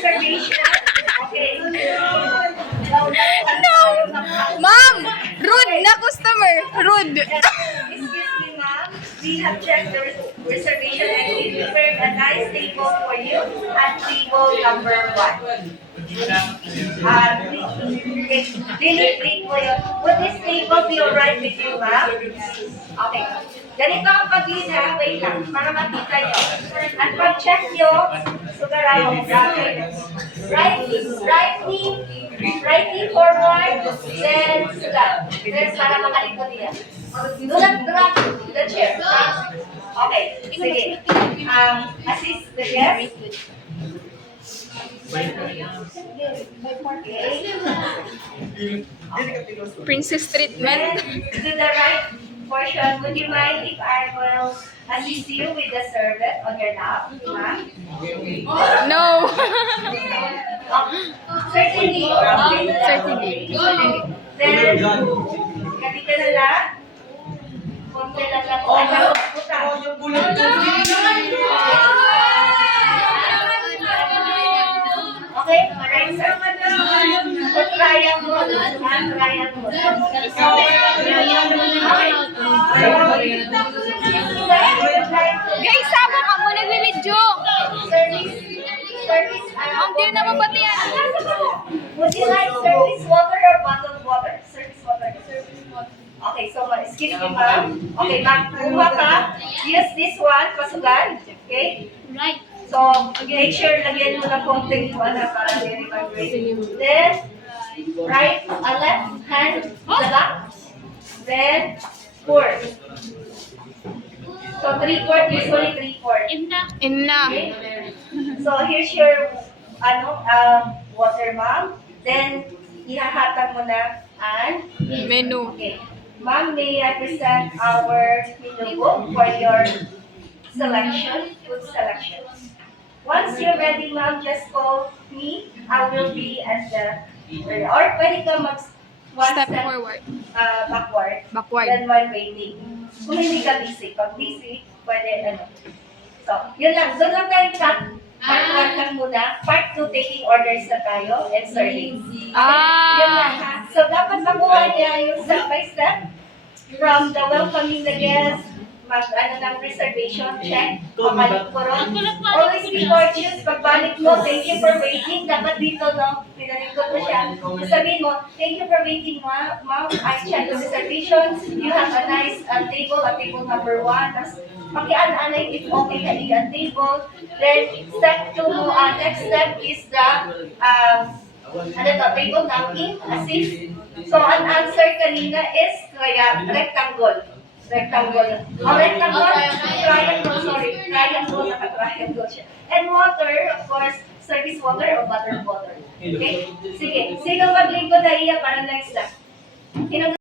reservation. Okay. Ma'am! Rude na customer! Rude! Excuse me, ma'am. We have checked the reservation and we prepared a nice table for you at table number 1. Really po yun. Would this table be alright with you, ma'am? Okay. Ganito ang pag-lead ha. Wait lang. Para makita nyo. At pag-check nyo, sugaraw. Okay. Right knee forward, then sugat. Then para makalikot niya. Do not drop the chair. Okay. Sige. Assist the guest. Princess treatment. To the right portion, would you mind if I will assist you with the service on your lap, ma'am? No! Certainly. Certainly. Then, kapita na lang. Konti lang lang. Okay, alright, sir. Triangle. Triangle. Guys, sabo ka mo nag-video! Ma'am, di na mabati yan. Would you like service water or bottled water? Service water. Okay, so excuse me, ma'am. Okay, ma'am, kuha ka. Use this one, pasugan. Okay? Right. So, make sure lagyan mo na konting wala para i-vibrate. Then, right, left hand, the back. Then, pour. So, 3/4, usually 3/4. Inna. Okay? So, here's your water, ma'am. Then, ihahatag mo na ang Menu. okay. Ma'am, may I present our menu book for your selection, food selection. Once you're ready, ma'am, just call me. I will be at the, or pwede ka one Step step forward. Backward. Backward. Then while waiting. Kung hindi ka busy. Pag busy, pwede So, yun lang. Doon lang tayo cut. Part 1 lang muna. Part 2, taking orders na tayo and serving. Yun lang ha. So, dapat makuha niya yung step by step from the welcoming the guests, ng reservation, check, pabalik ko ron. Always be courteous, pagbalik mo, thank you for waiting. Dapat dito, no, pinalikot mo siya. Sabihin mo, thank you for waiting, ma'am. I checked the reservations. You have a nice table, table number 1. Tapos, pakian-anay if okay ka iyan table. Then, step 2 mo, next step is the, table napkin, assist. So, ang answer kanina is rectangle. Rectangle. Rectangle, triangle, sorry. Triangle, naka-triangle siya. And water, of course, service water or bottled water. Okay? Sige. Sino maglingkod na iya para next step?